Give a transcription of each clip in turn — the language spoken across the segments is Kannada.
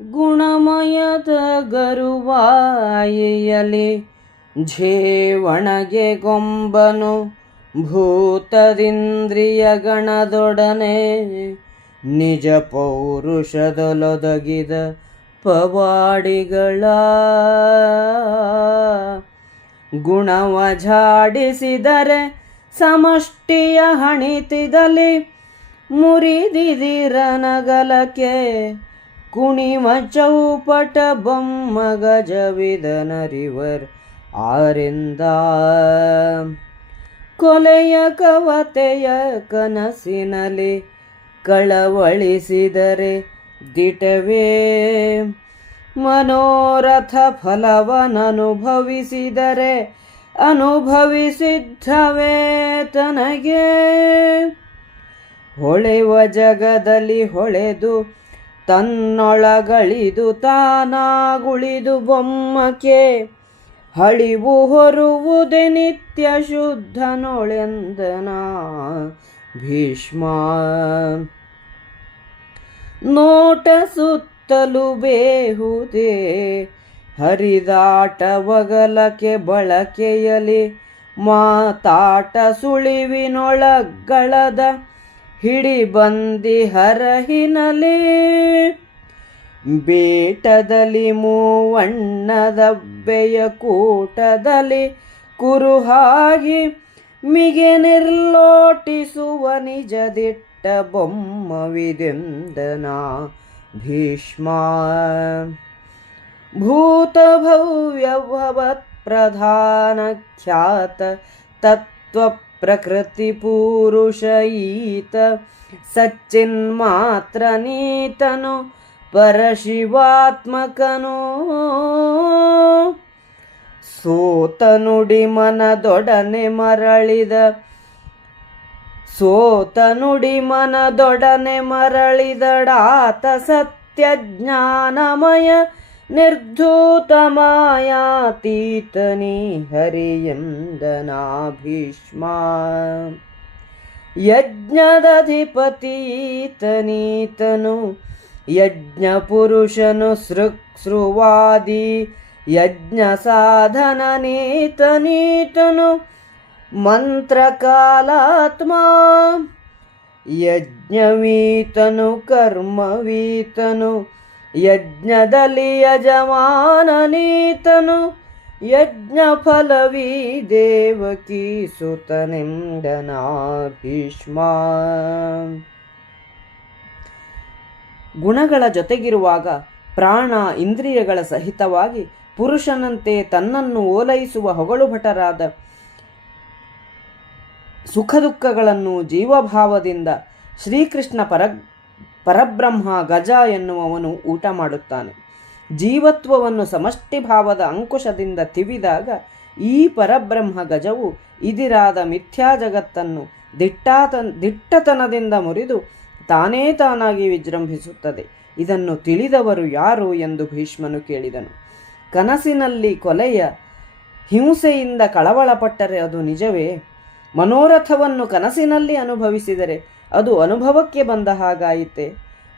ಗುಣಮಯದ ಗರುವಾಯಿಯಲಿ ಝೇವಣಗೆ ಗೊಂಬನು ಭೂತದಿಂದ್ರಿಯ ಗಣದೊಡನೆ ನಿಜ ಪೌರುಷದೊಲೊದಗಿದ ಪವಾಡಿಗಳ ಗುಣವ ಝಾಡಿಸಿದರೆ ಸಮಷ್ಟಿಯ ಹಣಿತಿದಲಿ ಮುರಿದಿದಿರನಗಲಕ್ಕೆ ಕುಣಿವ ಚೌಪಟ ಬೊಮ್ಮ ಗಜವಿದನರಿವರ್ ಆರಿಂದ ಕೊಲೆಯ ಕವತೆಯ ಕನಸಿನಲ್ಲಿ ಕಳವಳಿಸಿದರೆ ದಿಟವೇ ಮನೋರಥ ಫಲವನನುಭವಿಸಿದರೆ ಅನುಭವಿಸಿದ್ದವೇ ತನಗೆ ಹೊಳೆವ ಜಗದಲ್ಲಿ ಹೊಳೆದು ತನ್ನೊಳಗಳಿದು ತಾನಾಗುಳಿದು ಬೊಮ್ಮಕ್ಕೆ ಹಳಿವು ಹೊರುವುದೇ ನಿತ್ಯ ಶುದ್ಧನೊಳೆಂದನ ಭೀಷ್ಮ. ನೋಟ ಸುತ್ತಲು ಬೇಹುದೇ ಹರಿದಾಟವಗಲಕ್ಕೆ ಬಳಕೆಯಲಿ ಮಾತಾಟ ಸುಳಿವಿನೊಳಗಳದ ಹಿಡಿಬಂದಿ ಹರಹಿನಲಿ ಬೇಟದಲ್ಲಿ ಮೂವಣ್ಣದಬ್ಬೆಯ ಕೂಟದಲ್ಲಿ ಕುರುಹಾಗಿ ಮಿಗೆ ನಿರ್ಲೋಟಿಸುವ ನಿಜದಿಟ್ಟ ಬೊಮ್ಮವಿದೆಂದನ ಭೀಷ್ಮ. ಭೂತಭವ್ಯವತ್ ಪ್ರಧಾನ ಖ್ಯಾತ ತತ್ವ ಪ್ರಕೃತಿ ಪುರುಷ ಈತ ಸಚ್ಚಿನ್ಮಾತ್ರ ನೀತನು ಪರಶಿವಾತ್ಮಕನು. ಸೋತ ನುಡಿ ಮನದೊಡನೆ ಮರಳಿದಡಾತ ಸತ್ಯ ಜ್ಞಾನಮಯ ನಿರ್ಧೂತ ಮಾಯಾತೀತನಿ ಹರಿಯಂದನಾ ಭೀಷ್ಮ. ಯಜ್ಞದಧಿಪತೀತನೀತನು ಯಜ್ಞ ಪುರುಷನು ಸೃಕ್ಸೃವಾದಿ ಯಜ್ಞ ಸಾಧನ ನೀತನೀತನು ಮಂತ್ರಕಾಲಾತ್ಮ. ಯಜ್ಞವೀತನು ಕರ್ಮವೀತನು ಯಜ್ಞದಲ್ಲಿ ಯಜಮಾನನೀತನು ಯಜ್ಞ ಫಲವೀ ದೇವಕೀ ಸುತನೆಂದನಾ ಭೀಷ್ಮ. ಗುಣಗಳ ಜೊತೆಗಿರುವಾಗ ಪ್ರಾಣ ಇಂದ್ರಿಯಗಳ ಸಹಿತವಾಗಿ ಪುರುಷನಂತೆ ತನ್ನನ್ನು ಓಲೈಸುವ ಹೊಗಳುಭಟರಾದ ಸುಖ ದುಃಖಗಳನ್ನು ಜೀವಭಾವದಿಂದ ಶ್ರೀಕೃಷ್ಣ ಪರಬ್ರಹ್ಮ ಗಜ ಎನ್ನುವವನು ಊಟ ಮಾಡುತ್ತಾನೆ. ಜೀವತ್ವವನ್ನು ಸಮಷ್ಟಿ ಭಾವದ ಅಂಕುಶದಿಂದ ತಿವಿದಾಗ ಈ ಪರಬ್ರಹ್ಮ ಗಜವು ಇದಿರಾದ ಮಿಥ್ಯಾ ಜಗತ್ತನ್ನು ದಿಟ್ಟತನದಿಂದ ಮುರಿದು ತಾನೇ ತಾನಾಗಿ ವಿಜೃಂಭಿಸುತ್ತದೆ. ಇದನ್ನು ತಿಳಿದವರು ಯಾರು ಎಂದು ಭೀಷ್ಮನು ಕೇಳಿದನು. ಕನಸಿನಲ್ಲಿ ಕೊಲೆಯ ಹಿಂಸೆಯಿಂದ ಕಳವಳಪಟ್ಟರೆ ಅದು ನಿಜವೇ? ಮನೋರಥವನ್ನು ಕನಸಿನಲ್ಲಿ ಅನುಭವಿಸಿದರೆ ಅದು ಅನುಭವಕ್ಕೆ ಬಂದ ಹಾಗಾಯಿತೆ?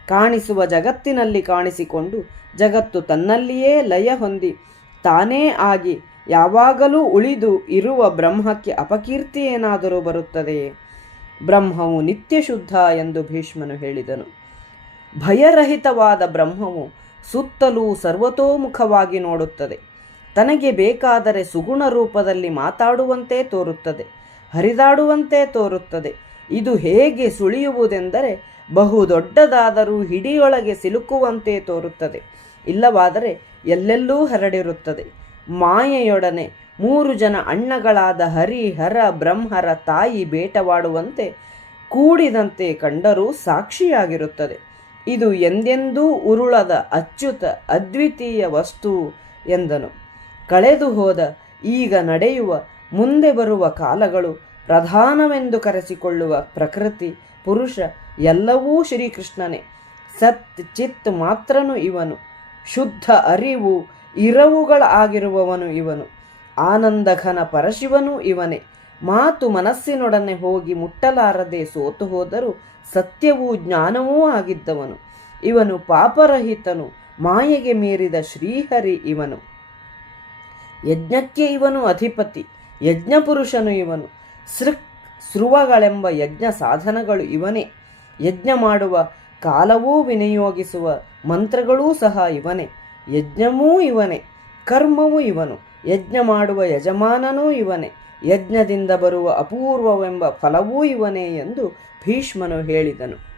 ಕಾಣಿಸುವ ಜಗತ್ತಿನಲ್ಲಿ ಕಾಣಿಸಿಕೊಂಡು ಜಗತ್ತು ತನ್ನಲ್ಲಿಯೇ ಲಯ ಹೊಂದಿ ತಾನೇ ಆಗಿ ಯಾವಾಗಲೂ ಉಳಿದು ಇರುವ ಬ್ರಹ್ಮಕ್ಕೆ ಅಪಕೀರ್ತಿ ಏನಾದರೂ ಬರುತ್ತದೆಯೇ? ಬ್ರಹ್ಮವು ನಿತ್ಯ ಶುದ್ಧ ಎಂದು ಭೀಷ್ಮನು ಹೇಳಿದನು. ಭಯರಹಿತವಾದ ಬ್ರಹ್ಮವು ಸುತ್ತಲೂ ಸರ್ವತೋಮುಖವಾಗಿ ನೋಡುತ್ತದೆ. ತನಗೆ ಬೇಕಾದರೆ ಸುಗುಣ ರೂಪದಲ್ಲಿ ಮಾತಾಡುವಂತೆ ತೋರುತ್ತದೆ, ಹರಿದಾಡುವಂತೆ ತೋರುತ್ತದೆ. ಇದು ಹೇಗೆ ಸುಳಿಯುವುದೆಂದರೆ ಬಹು ದೊಡ್ಡದಾದರೂ ಹಿಡಿಯೊಳಗೆ ಸಿಲುಕುವಂತೆ ತೋರುತ್ತದೆ, ಇಲ್ಲವಾದರೆ ಎಲ್ಲೆಲ್ಲೂ ಹರಡಿರುತ್ತದೆ. ಮಾಯೆಯೊಡನೆ 3 ಜನ ಅಣ್ಣಗಳಾದ ಹರಿ ಹರ ಬ್ರಹ್ಮರ ತಾಯಿ ಬೇಟವಾಡುವಂತೆ ಕೂಡಿದಂತೆ ಕಂಡರೂ ಸಾಕ್ಷಿಯಾಗಿರುತ್ತದೆ. ಇದು ಎಂದೆಂದೂ ಉರುಳದ ಅಚ್ಯುತ ಅದ್ವಿತೀಯ ವಸ್ತು ಎಂದನು. ಕಳೆದು ಹೋದ, ಈಗ ನಡೆಯುವ, ಮುಂದೆ ಬರುವ ಕಾಲಗಳು, ಪ್ರಧಾನವೆಂದು ಕರೆಸಿಕೊಳ್ಳುವ ಪ್ರಕೃತಿ ಪುರುಷ ಎಲ್ಲವೂ ಶ್ರೀಕೃಷ್ಣನೇ. ಸತ್ ಚಿತ್ ಮಾತ್ರನು ಇವನು. ಶುದ್ಧ ಅರಿವು ಇರವುಗಳಾಗಿರುವವನು ಇವನು. ಆನಂದಘನ ಪರಶಿವನೂ ಇವನೇ. ಮಾತು ಮನಸ್ಸಿನೊಡನೆ ಹೋಗಿ ಮುಟ್ಟಲಾರದೆ ಸೋತು ಹೋದರೂ ಸತ್ಯವೂ ಜ್ಞಾನವೂ ಆಗಿದ್ದವನು ಇವನು. ಪಾಪರಹಿತನು, ಮಾಯೆಗೆ ಮೀರಿದ ಶ್ರೀಹರಿ ಇವನು. ಯಜ್ಞಕ್ಕೆ ಇವನು ಅಧಿಪತಿ, ಯಜ್ಞಪುರುಷನು ಇವನು. ಸ್ರುವಗಳೆಂಬ ಯಜ್ಞ ಸಾಧನಗಳು ಇವನೇ. ಯಜ್ಞ ಮಾಡುವ ಕಾಲವೂ ವಿನಿಯೋಗಿಸುವ ಮಂತ್ರಗಳೂ ಸಹ ಇವನೇ. ಯಜ್ಞವೂ ಇವನೇ, ಕರ್ಮವೂ ಇವನು. ಯಜ್ಞ ಮಾಡುವ ಯಜಮಾನನೂ ಇವನೇ. ಯಜ್ಞದಿಂದ ಬರುವ ಅಪೂರ್ವವೆಂಬ ಫಲವೂ ಇವನೇ ಎಂದು ಭೀಷ್ಮನು ಹೇಳಿದನು.